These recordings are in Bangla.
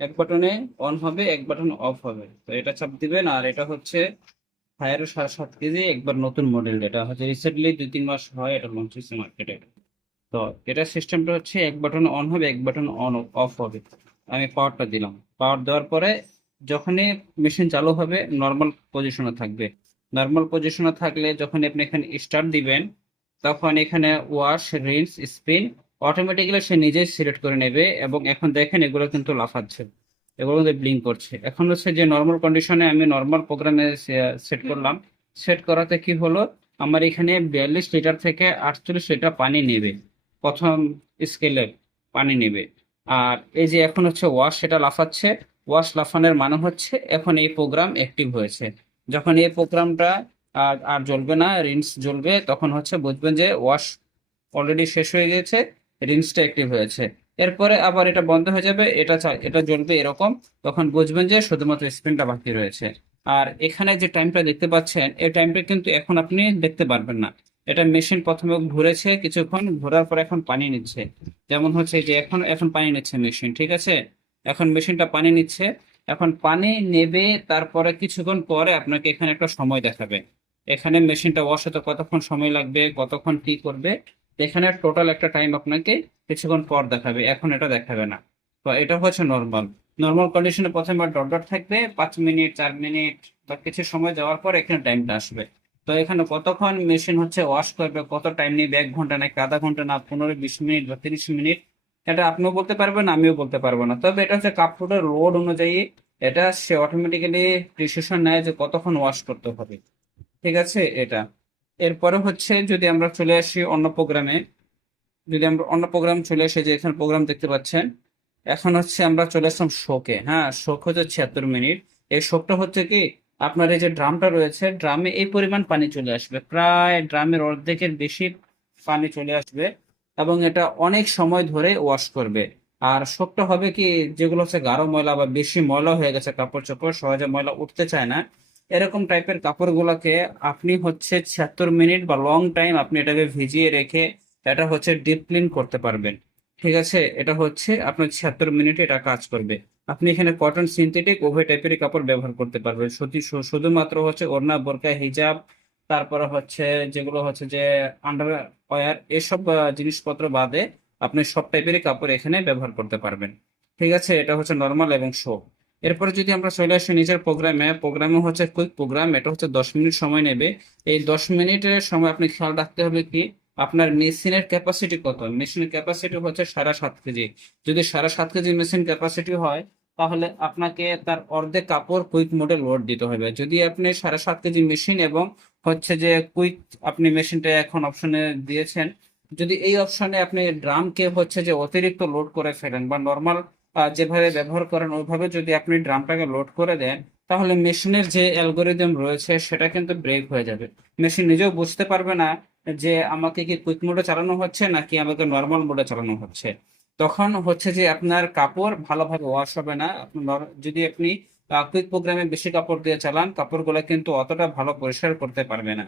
এক বাটনে অন হবে, এক বাটন অফ হবে। তো এটা চাপ দিবেন। আর এটা হচ্ছে হায়ারও 7.5 কেজি, একবার নতুন মডেল, এটা হচ্ছে রিসেন্টলি 2-3 মাস হয় এটা লঞ্চ হয়েছে মার্কেটে। তো এটা সিস্টেমটা হচ্ছে এক বাটন অন হবে, এক বাটন অন অফ হবে। আমি পাওয়ারটা দিলাম, পাওয়ার দেওয়ার পরে যখনই মেশিন চালু হবে নর্মাল পজিশনে থাকবে। নর্মাল পজিশনে থাকলে যখন আপনি এখানে স্টার্ট দিবেন, তখন এখানে ওয়াশ, রিন্স, স্পিন অটোমেটিক্যালি সে নিজেই সিলেক্ট করে নেবে। এবং এখন দেখেন এগুলো কিন্তু লাফাচ্ছে, এগুলো কিন্তু ব্লিঙ্ক করছে। এখন হচ্ছে যে নর্মাল কন্ডিশনে আমি নর্মাল প্রোগ্রামে সেট করলাম। সেট করাতে কি হলো, আমার এখানে 42 লিটার থেকে 48 লিটার পানি নেবে প্রথম স্কেলে, পানি নেবে। আর এই যে এখন হচ্ছে ওয়াশ, সেটা লাফাচ্ছে। ওয়াশ লাফানোর মানে হচ্ছে এখন এই প্রোগ্রাম অ্যাক্টিভ হয়েছে। যখন এই প্রোগ্রামটা আর আর জ্বলবে না, রিন্স জ্বলবে, তখন হচ্ছে বুঝবেন যে ওয়াশ অলরেডি শেষ হয়ে গেছে, রিন্সটা অ্যাক্টিভ হয়েছে। এরপরে আবার এটা বন্ধ হয়ে যাবে, এটা জ্বলবে এরকম। তখন বুঝবেন যে শুধুমাত্র স্পিনটা বাকি রয়েছে। আর এখানে যে টাইমটা দেখতে পাচ্ছেন, এই টাইমটা কিন্তু এখন আপনি দেখতে পারবেন না। এটা মেশিন প্রথমে ঘুরেছে কিছুক্ষণ, ঘোরার পর এখন পানি নিচ্ছে। যেমন হচ্ছে এই যে এখন এখন পানি নিচ্ছে মেশিন, ঠিক আছে। এখন মেশিনটা পানি নিচ্ছে। এখন পানি নেবে, তারপরে কিছুক্ষণ পরে আপনাকে এখানে একটা সময় দেখাবে। এখানে মেশিনটা ওয়াশ হতে কতক্ষণ সময় লাগবে, কতক্ষণ কি করবে, এখানে টোটাল একটা টাইম আপনাকে কিছুক্ষণ পর দেখাবে, এখন এটা দেখাবে না। তো এটা হচ্ছে নর্মাল। নর্মাল কন্ডিশনে প্রথমে ডট ডট থাকবে, 5 মিনিট, 4 মিনিট বা কিছু সময় যাওয়ার পর এখানে টাইমটা আসবে। তো এখানে কতক্ষণ মেশিন হচ্ছে ওয়াশ করবে, কত টাইম নিবে, 1 ঘন্টা নাকি আধা ঘন্টা, না 15-20 মিনিট বা 30 মিনিট, এটা আপনিও বলতে পারবেন, আমিও বলতে পারবো না। তবে এটা হচ্ছে কাপড়ের লোড অনুযায়ী এটা সে অটোমেটিক্যালি ডিসিশন নেয় যে কতক্ষণ ওয়াশ করতে হবে, ঠিক আছে এটা। এরপরে হচ্ছে যদি আমরা চলে আসি অন্য প্রোগ্রামে, যদি আমরা অন্য প্রোগ্রাম চলে আসি, যে এখানে প্রোগ্রাম দেখতে পাচ্ছেন। এখন হচ্ছে আমরা চলে আসলাম শোকে। হ্যাঁ, শোক হচ্ছে 76 মিনিট। এই শোকটা হচ্ছে কি, আপনার এই যে ড্রামটা রয়েছে, ড্রামে এই পরিমাণ পানি চলে আসবে, প্রায় ড্রামের অর্ধেকের বেশি পানি চলে আসবে। এবং এটা অনেক সময় ধরে ওয়াশ করবে। আর শোকটা হবে কি, যেগুলো হচ্ছে গাঢ় ময়লা বা বেশি ময়লা হয়ে গেছে, কাপড় চোপড় সহজে ময়লা উঠতে চায় না, এরকম টাইপের কাপড়গুলোকে আপনি হচ্ছে 76 মিনিট বা লং টাইম আপনি এটাকে ভিজিয়ে রেখে এটা হচ্ছে ডিপ ক্লিন করতে পারবেন। ঠিক আছে, এটা হচ্ছে আপনার 76 মিনিটে এটা কাজ করবে। আপনি এখানে কটন, সিনথেটিক উভয় টাইপেরই কাপড় ব্যবহার করতে পারবেন। শুধুমাত্র হচ্ছে ওড়না, বোরকা, হিজাব, তারপরে হচ্ছে যেগুলো হচ্ছে যে আন্ডারওয়্যার, এসব জিনিসপত্র বাদে আপনি সব টাইপেরই কাপড় এখানে ব্যবহার করতে পারবেন। ঠিক আছে, এটা হচ্ছে নর্মাল এবং শো। এরপরে যদি আমরা চলে আসি নিজের প্রোগ্রামে, প্রোগ্রামে হচ্ছে কুইক প্রোগ্রাম, এটা হচ্ছে 10 মিনিট সময় নেবে। এই 10 মিনিটের সময় আপনি খেয়াল রাখতে হবে কি, আপনার মেশিনের ক্যাপাসিটি কত। মেশিনের ক্যাপাসিটি হচ্ছে 7.5 কেজি। যদি 7.5 কেজি মেশিন ক্যাপাসিটি হয়, তাহলে আপনাকে তার অর্ধেক কাপড় কুইক মোডে লোড দিতে হবে। যদি আপনি 7.5 কেজি মেশিন এবং হচ্ছে যে কুইক আপনি মেশিনটা এখন অপশনে দিয়েছেন, যদি এই অপশনে আপনি ড্রামকে হচ্ছে যে অতিরিক্ত লোড করে ফেলেন বা নর্মাল যেভাবে ব্যবহার করেন ওইভাবে যদি আপনি ড্রামটাকে লোড করে দেন, তাহলে মেশিনের যে অ্যালগোরিদম রয়েছে সেটা কিন্তু ব্রেক হয়ে যাবে। মেশিন নিজেও বুঝতে পারবে না যে আমাকে কি কুইক মোডে চালানো হচ্ছে নাকি আমাকে নর্মাল মোডে চালানো হচ্ছে। তখন হচ্ছে যে আপনার কাপড় ভালোভাবে ওয়াশ হবে না। যদি আপনি কুইক প্রোগ্রামে বেশি কাপড় দিয়ে চালান, কাপড়গুলো কিন্তু অতটা ভালো পরিষ্কার করতে পারবে না।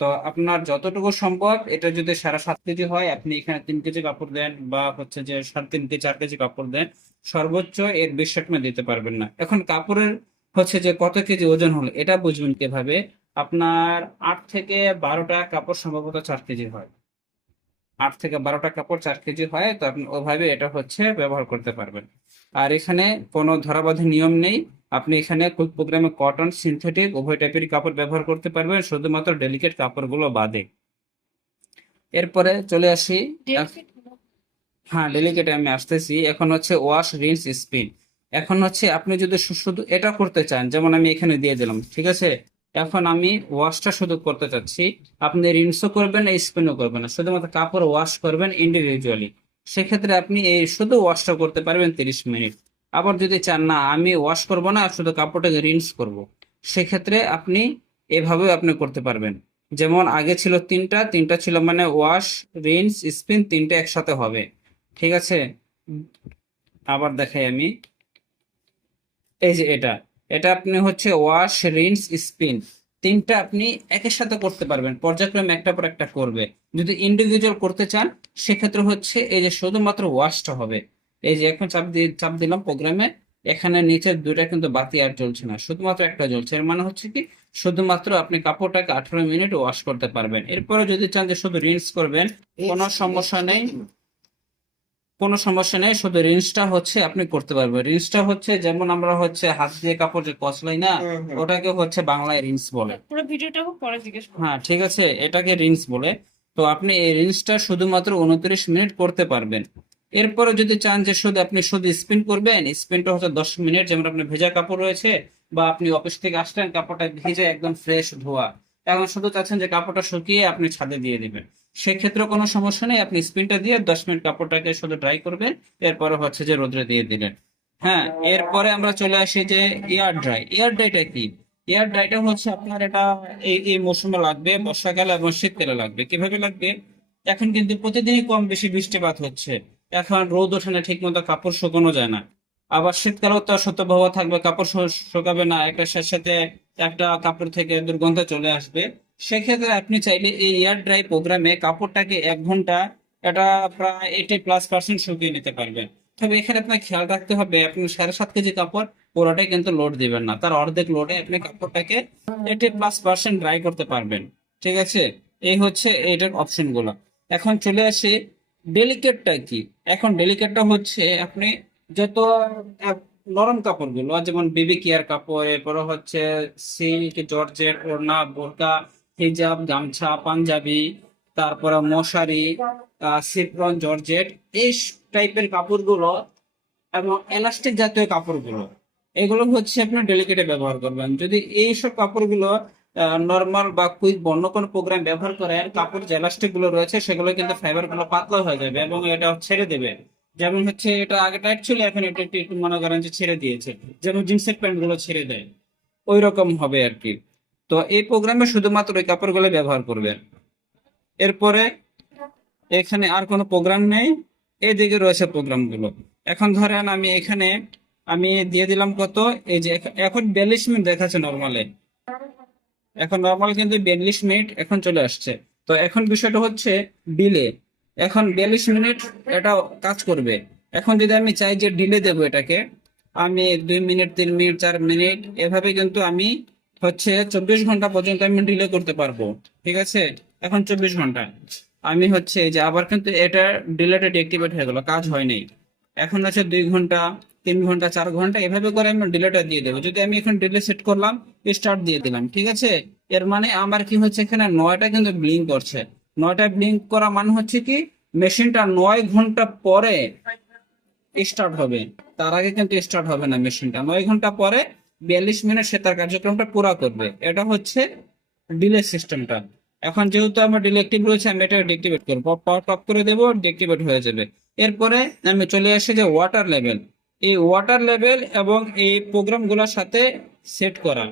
তো আপনার যতটুকু সম্ভব, এটা যদি 7.5 কেজি হয় আপনি এখানে 3 কেজি কাপড় দেন, বা হচ্ছে যে 3.5 থেকে 4 কেজি কাপড় দেন, সর্বোচ্চ এর বেশি আপনি দিতে পারবেন না। এখন কাপড়ের হচ্ছে যে কত কেজি ওজন হলো এটা বুঝবেন কিভাবে, আপনার 8 থেকে 12টা কাপড় সম্ভবত 4 কেজি হয়। 8 থেকে 12টা কাপড় 4 কেজি হয়, তো আপনি ওভাবে এটা হচ্ছে ব্যবহার করতে পারবেন। আর এখানে কোনো ধরাবাঁধা নিয়ম নেই। আপনি এখানে কুইক প্রোগ্রামে কটন, সিনথেটিক উভয় টাইপেরই কাপড় ব্যবহার করতে পারবেন, শুধুমাত্র ডেলিকেট কাপড়গুলো বাদে। এরপরে চলে আসি। হ্যাঁ, ডেলিকেটে আমি আসতেছি। এখন হচ্ছে ওয়াশ, রিন্স, স্পিন। এখন হচ্ছে আপনি যদি শুধু এটা করতে চান, যেমন আমি এখানে দিয়ে দিলাম, ঠিক আছে। এখন আমি ওয়াশটা শুধু করতে চাচ্ছি, আপনি রিন্সও করবেন, স্পিনও করবেন না, শুধুমাত্র কাপড় ওয়াশ করবেন ইন্ডিভিজুয়ালি। সেক্ষেত্রে আপনি এই শুধু ওয়াশটা করতে পারবেন 30 মিনিট। আবার যদি চান না আমি ওয়াশ করব না, শুধু কাপড়টাকে রিন্স করব, সেক্ষেত্রে আপনি এভাবে আপনি করতে পারবেন। যেমন আগে ছিল তিনটা তিনটা ছিল, মানে ওয়াশ, রিন্স, স্পিন তিনটা একসাথে হবে, ঠিক আছে। আবার দেখাই আমি, এই যে এটা, এটা আপনি হচ্ছে ওয়াশ, রিন্স, স্পিন তিনটা আপনি একের সাথে করতে পারবেন, পর্যায়ক্রমে একটা পর একটা করবে। যদি ইন্ডিভিজুয়াল করতে চান, সেক্ষেত্রে হচ্ছে এই যে শুধুমাত্র ওয়াশটা হবে। এই যে এখন চাপ দিলাম প্রোগ্রামে, এখানে নিচের দুটা কিন্তু বাতি আর জ্বলছে না, শুধুমাত্র একটা জ্বলছে। এর মানে হচ্ছে কি শুধুমাত্র আপনি কাপড়টাকে 18 মিনিট ওয়াশ করতে পারবেন। এরপরে যদি চান যে শুধু রিন্স করবেন, কোনো সমস্যা নেই, কোনো সমস্যা নেই, শুধু রিন্সটা হচ্ছে আপনি করতে পারবেন। রিন্সটা হচ্ছে যেমন আমরা হচ্ছে হাত দিয়ে কাপড় যে কসলাই না, ওটাকে হচ্ছে বাংলায় রিন্স বলে। পুরো ভিডিওটা পরে জিজ্ঞেস করবো। হ্যাঁ ঠিক আছে, এটাকে রিন্স বলে। তো আপনি এই রিন্সটা শুধুমাত্র 29 মিনিট করতে পারবেন। এরপরে যদি চান যে আপনি শুধু স্পিন করবেন, স্পিনটা হচ্ছে 10 মিনিট। যেমন আপনি ভেজা কাপড় রয়েছে বা আপনি অফিস থেকে আসলেন, কাপড়টা ভিজে একদম ফ্রেশ ধোয়া, এখন শুধু চাচ্ছেন যে কাপড়টা শুকিয়ে আপনি ছাদে দিয়ে দিবেন, সেক্ষেত্রে কোনো সমস্যা নেই। আপনি স্পিনটা দিয়ে 10 মিনিট কাপড়টাকে শুধু ড্রাই করবেন, এরপরে হচ্ছে যে রোদ্রে দিয়ে দিলেন। হ্যাঁ, এরপরে আমরা চলে আসি যে এয়ার ড্রাই। এয়ার ড্রাইটা কি? এয়ার ড্রাইটা হচ্ছে আপনার এটা এই মৌসুমে লাগবে, বর্ষাকালে এবং শীতকালে লাগবে। কিভাবে লাগবে? এখন কিন্তু প্রতিদিনই কম বেশি বৃষ্টিপাত হচ্ছে, এখন রোদ ওঠে না ঠিক মতো, কাপড় শুকানো যায় না। আবার শীতকালেও তো শৈত্যপ্রবাহ থাকবে, কাপড় শুকাবে না, একটা সাথে সাথে একটা কাপড় থেকে দুর্গন্ধ চলে আসবে। সেক্ষেত্রে আপনি চাইলে এই এয়ার ড্রাই প্রোগ্রামে কাপড়টাকে 1 ঘন্টা, এটা প্রায় 80+% শুকিয়ে নিতে পারবেন। তবে এখানে আপনার খেয়াল রাখতে হবে, আপনি 7.5 কেজি কাপড় পুরোটাই কিন্তু লোড দিবেন না, তার অর্ধেক লোডে আপনি কাপড়টাকে 80+% ড্রাই করতে পারবেন। ঠিক আছে, এই হচ্ছে এইটার অপশন গুলো। এখন চলে আসি ডেলিকেটটা কি। এখন ডেলিকেটটা হচ্ছে আপনি যত আহ, নরম কাপড়গুলো, যেমন বেবি কেয়ার কাপড়, এরপরে হচ্ছে সিল্ক, জর্জেট, ওড়না, বোরকা, হিজাব, গামছা, পাঞ্জাবি, তারপরে মশারি, সিফ্রন, জর্জেট, এই টাইপের কাপড়গুলো এবং এলাস্টিক জাতীয় কাপড়গুলো, এগুলো হচ্ছে আপনি ডেলিকেটে ব্যবহার করবেন। যদি এইসব কাপড়গুলো নর্মাল বা কুইক অন্য কোনো প্রোগ্রাম ব্যবহার করেন, কাপড় যে এলাস্টিক গুলো রয়েছে সেগুলো কিন্তু ফাইবার গুলো পাতলা হয়ে যাবে এবং এটা ছেড়ে দেবে। যেমন হচ্ছে এটা আগে টাইট ছিল, এখন এটা একটু মনে করেন যে ছেড়ে দিয়েছে, যেমন জিন্সের প্যান্ট গুলো ছেড়ে দেয়, ওই রকম হবে আর কি। তো এই প্রোগ্রামে শুধুমাত্র ওই কাপড়গুলো ব্যবহার করবেন। এরপরে এখানে আর কোনো প্রোগ্রাম নেই, এদিকে রয়েছে প্রোগ্রামগুলো। এখন ধরেন আমি এখানে আমি দিয়ে দিলাম কত, এই যে এখন 42 মিনিট দেখাচ্ছে নর্মালে, এখন নর্মাল কিন্তু 42 মিনিট এখন চলে আসছে। তো এখন বিষয়টা হচ্ছে ডিলে। এখন 42 মিনিট এটা কাজ করবে। এখন যদি আমি চাই যে ডিলে দেবো এটাকে, আমি 2 মিনিট, 3 মিনিট, 4 মিনিট, এভাবে কিন্তু আমি হচ্ছে 24 ঘন্টা পর্যন্ত আমি ডিলে করতে পারবো। ঠিক আছে, এখন 24 ঘন্টা আমি হচ্ছে এই যে আবার কিন্তু এটা ডিলেটা ডিঅ্যাক্টিভেট হয়ে গেল, কাজ হয় নাই। এখন আছে 2 ঘন্টা, 3 ঘন্টা, 4 ঘন্টা, এভাবে করে আমি ডিলেটা দিয়ে দেবো। যদি আমি এখন ডিলে সেট করলাম, স্টার্ট দিয়ে দিলাম, ঠিক আছে, এর মানে আমার কি হচ্ছে, এখানে 9টা কিন্তু ব্লিঙ্ক করছে। 9টা ব্লিঙ্ক করা মানে হচ্ছে কি মেশিনটা 9 ঘন্টা পরে স্টার্ট হবে, তার আগে কিন্তু স্টার্ট হবে না। মেশিনটা 9 ঘন্টা পরে 42 মিনিট সে তার কার্যক্রমটা পুরা করবে। এটা হচ্ছে ডিলে সিস্টেমটা। এখন যেহেতু আমার ডিলে অ্যাক্টিভ রয়েছে, আমি এটা ডিঅ্যাক্টিভেট করবো, পাওয়ার টপ করে দেবো, ডিঅ্যাক্টিভেট হয়ে যাবে। এরপরে আমি চলে আসি যে ওয়াটার লেভেল। এই ওয়াটার লেভেল এবং এই প্রোগ্রামগুলোর সাথে সেট করা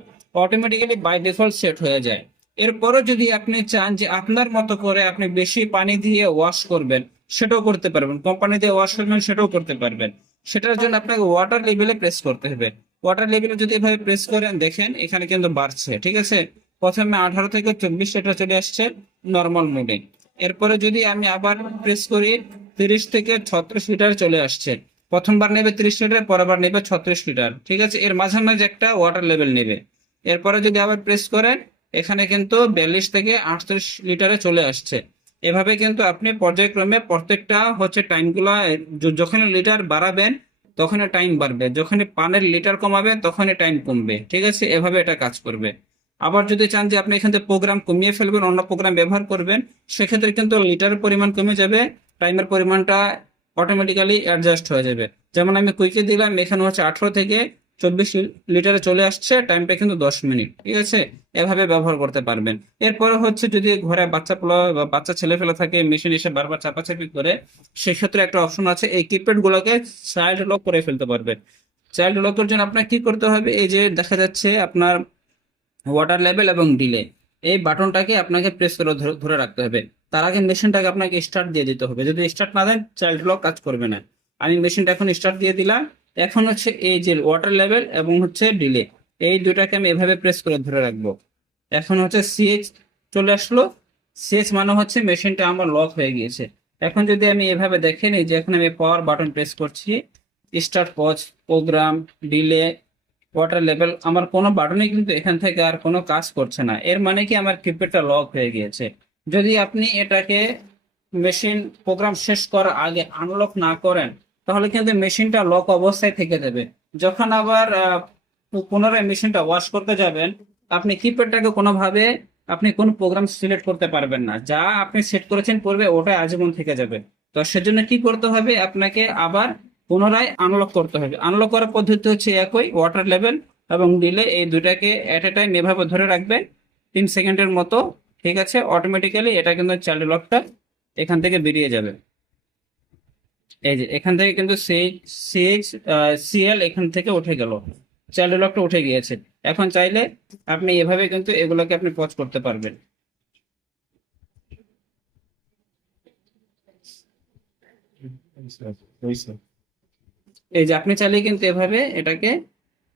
অটোমেটিক্যালি বাই ডিফল্ট সেট হয়ে যায়। এরপরে যদি আপনি চান যে আপনার মতো করে আপনি বেশি পানি দিয়ে ওয়াশ করবেন, সেটাও করতে পারবেন। কোম্পানি দিয়ে ওয়াশ করবেন, সেটাও করতে পারবেন। সেটার জন্য আপনাকে ওয়াটার লেভেলে প্রেস করতে হবে। ওয়াটার লেভেলে যদি এভাবে প্রেস করেন, দেখেন এখানে কিন্তু বাড়ছে। ঠিক আছে, প্রথমে 18 থেকে 24 এটা চলে আসছে নর্মাল মোডে। এরপরে যদি আমি আবার প্রেস করি, 30 থেকে 36 লিটার চলে আসছে। প্রথমবার নেবে 30 লিটার, পরেরবার নেবে 36 লিটার। ঠিক আছে, এর মাঝামাঝি একটা ওয়াটার লেভেল নেবে। এরপরে যদি আবার প্রেস করেন, এখানে কিন্তু 42 থেকে 38 লিটারে চলে আসছে। এভাবে কিন্তু আপনি পর্যায়ক্রমে প্রত্যেকটা হচ্ছে টাইমগুলো, যখন লিটার বাড়াবেন তখন টাইম বাড়বে, যখন পানের লিটার কমাবেন তখন টাইম কমবে। ঠিক আছে, এভাবে এটা কাজ করবে। আবার যদি চান যে আপনি এখান থেকে প্রোগ্রাম কমিয়ে ফেলবেন, অন্য প্রোগ্রাম ব্যবহার করবেন, সেক্ষেত্রে কিন্তু লিটারের পরিমাণ কমে যাবে, টাইমের পরিমাণটা অটোমেটিক্যালি অ্যাডজাস্ট হয়ে যাবে। যেমন আমি কুইকে দিলাম, এখানে হচ্ছে 18 থেকে 24 লিটারে চলে আসছে, টাইমটা কিন্তু 10 মিনিট। ঠিক আছে, এভাবে ব্যবহার করতে পারবেন। এরপরে হচ্ছে যদি ঘরে বাচ্চা পোলা বা বাচ্চা ছেলে ফেলে থাকে, মেশিন এসে বারবার চাপাচাপি করে, সেক্ষেত্রে একটা অপশন আছে, এই কিপ্যাড গুলোকে চাইল্ড লক করে ফেলতে পারবে। চাইল্ড লকের জন্য আপনার কি করতে হবে, এই যে দেখা যাচ্ছে আপনার ওয়াটার লেভেল এবং ডিলে, এই বাটনটাকে আপনাকে প্রেস করে ধরে রাখতে হবে। তার আগে মেশিনটাকে আপনাকে স্টার্ট দিয়ে দিতে হবে, যদি স্টার্ট না দেন চাইল্ড লক কাজ করবে না। আমি মেশিনটা এখন স্টার্ট দিয়ে দিলাম। এখন হচ্ছে এই যে ওয়াটার লেভেল এবং হচ্ছে ডিলে, এই দুটাকে আমি এভাবে প্রেস করে ধরে রাখবো। এখন হচ্ছে সিএইচ চলে আসলো। সিএইচ মানে হচ্ছে মেশিনটা আমার লক হয়ে গিয়েছে। এখন যদি আমি এভাবে দেখেন, এই যে এখন আমি পাওয়ার বাটন প্রেস করছি, start pause, program, delay, water level, আমার কোনো বাটনই কিন্তু এখান থেকে আর কোনো কাজ করছে না। এর মানে কি আমার কিপ্যাডটা লক হয়ে গিয়েছে। যদি আপনি এটাকে মেশিন প্রোগ্রাম শেষ করার আগে আনলক না করেন তাহলে কিন্তু মেশিনটা লক অবস্থায় থেকে যাবে। যখন আবার পুনরায় মেশিনটা ওয়াশ করতে যাবেন, আপনি কিপ্যাডটাকে কোনোভাবে আপনি কোন প্রোগ্রাম সিলেক্ট করতে পারবেন না, যা আপনি সেট করেছেন পূর্বে ওটাই আজীবন থেকে যাবে। তো সেজন্য কি করতে হবে, আপনাকে আবার পুনরায় আনলক করতে হবে। আনলক করার পদ্ধতি হচ্ছে একই, ওয়াটার লেভেল এবং ডিলে এই দুটাকে এট এ টাইম এভাবে ধরে রাখবেন 3 সেকেন্ডের মতো। ঠিক আছে, অটোমেটিক্যালি এটা কিন্তু চাইল্ড লকটা এখান থেকে বেরিয়ে যাবে। এই যে এখান থেকে কিন্তু সিএল এখান থেকে উঠে গেল, চাইল্ড লকটা উঠে গিয়েছে। এখন চাইলে আপনি এভাবে কিন্তু এগুলোকে আপনি পজ করতে পারবেন। এই যে আপনি চাইলে কিন্তু এভাবে এটাকে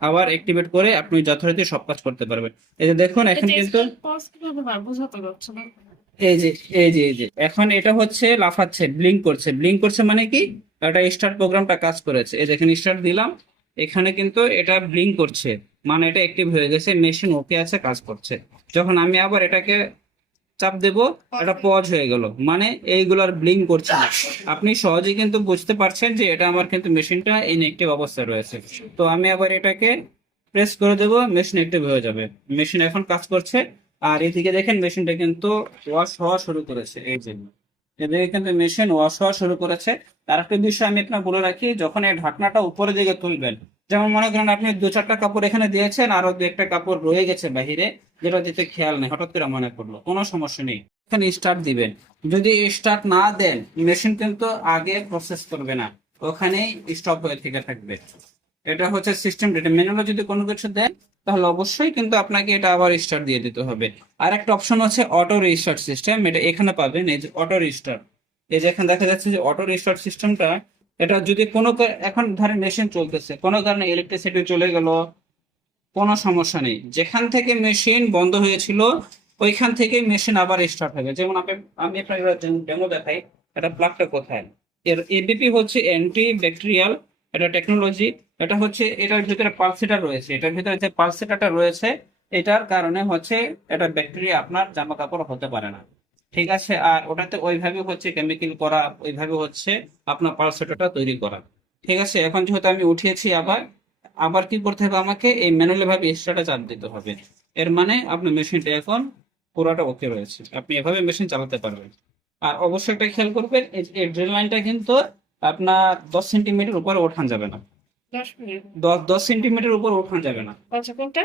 আবার অ্যাক্টিভেট করে আপনি যথারীতি সব কাজ করতে পারবেন। এই যে দেখুন এখন কিন্তু পজ কিভাবে হয় বোঝাতে পারছে না। এই যে এই যে এখন এটা হচ্ছে লাফাচ্ছে, ব্লিঙ্ক করছে। ব্লিঙ্ক করছে মানে কি, এটা স্টার্ট প্রোগ্রামটা কাজ করেছে। এই দেখেন স্টার্ট দিলাম, এখানে কিন্তু এটা ব্লিঙ্ক করছে, মানে এটা অ্যাক্টিভ হয়ে গেছে, মেশিন ওকে আছে, কাজ করছে। যখন আমি আবার এটাকে চাপ দেব, এটা পজ হয়ে গেল, মানে এইগুলো আর ব্লিঙ্ক করছে না। আপনি সহজেই কিন্তু বুঝতে পারছেন যে এটা আমার কিন্তু মেশিনটা ইনঅ্যাক্টিভ অবস্থায় রয়েছে। তো আমি আবার এটাকে প্রেস করে দেবো, মেশিন অ্যাক্টিভ হয়ে যাবে। মেশিন এখন কাজ করছে। আর এদিকে দেখেন মেশিনটা কিন্তু ওয়াশ হওয়া শুরু করেছে। এই যে এদিকে কিন্তু মেশিন ওয়াশ হওয়া শুরু করেছে। আর একটা বিষয় আমি আপনার বলে রাখি, যখন এই ঢাকনাটা উপরের দিকে তুলবেন, যেমন মনে করেন আপনি 2-4টা কাপড় এখানে দিয়েছেন, আরো 2-একটা কাপড় রয়ে গেছে বাহিরে, যেটা দিতে খেয়াল নেই, হঠাৎ করে মনে পড়লো, কোনো সমস্যা নেই, এখানে স্টার্ট দিবেন। যদি স্টার্ট না দেন মেশিন কিন্তু আগে প্রসেস করবে না, ওখানেই স্টপ হয়ে থেকে থাকবে। এটা হচ্ছে সিস্টেম ডেটা। ম্যানুয়ালি যদি কোনো কিছু দেন তাহলে অবশ্যই কিন্তু আপনাকে এটা আবার স্টার্ট দিয়ে দিতে হবে। আর একটা অপশন আছে অটো রিস্টার্ট সিস্টেম, এটা এখানে পাবেন। এই যে অটো রিস্টার্ট, এই যে এখানে দেখা যাচ্ছে যে অটো রিস্টার্ট সিস্টেমটা, এটা যদি এখন ধরেন মেশিন চলতেছে, কোনো কারণে ইলেকট্রিসিটি চলে গেল, কোনো সমস্যা নেই, যেখান থেকে মেশিন বন্ধ হয়েছিল ওইখান থেকে মেশিন আবার স্টার্ট হবে। যেমন আমি আপনাকে ডেমো দেখাই, এটা প্লাগটা কোথায়। এর এবিপি হচ্ছে অ্যান্টি ব্যাকটেরিয়াল, এটা টেকনোলজি। এটা হচ্ছে এটার ভিতরে পালসেটার রয়েছে, এটার ভিতরে যে পালসেটারটা রয়েছে এটার কারণে হচ্ছে এটা ব্যাকটেরিয়া আপনার জামা কাপড় হতে পারে না। ঠিক আছে, আর ওটাতে ওইভাবে হচ্ছে কেমিক্যাল করা, ওইভাবে হচ্ছে আপনার পালসেটারটা তৈরি করা। ঠিক আছে, এখন যেহেতু আমি উঠিয়েছি, আবার আবার কি করতে হবে, আমাকে এই ম্যানুয়ালি ভাবে এক্সট্রাটা চাপ দিতে হবে। এর মানে আপনার মেশিনটা এখন পুরোটা ওকে রয়েছে, আপনি এভাবে মেশিন চালাতে পারবেন। আর অবশ্যই একটা খেয়াল করবেন, এই ড্রিল লাইনটা কিন্তু আপনার 10 সেন্টিমিটার উপরে ওঠানো যাবে না। 10 মিনিট। 10 সেন্টিমিটার উপর ওঠানো যাবে না। আচ্ছা কোনটা?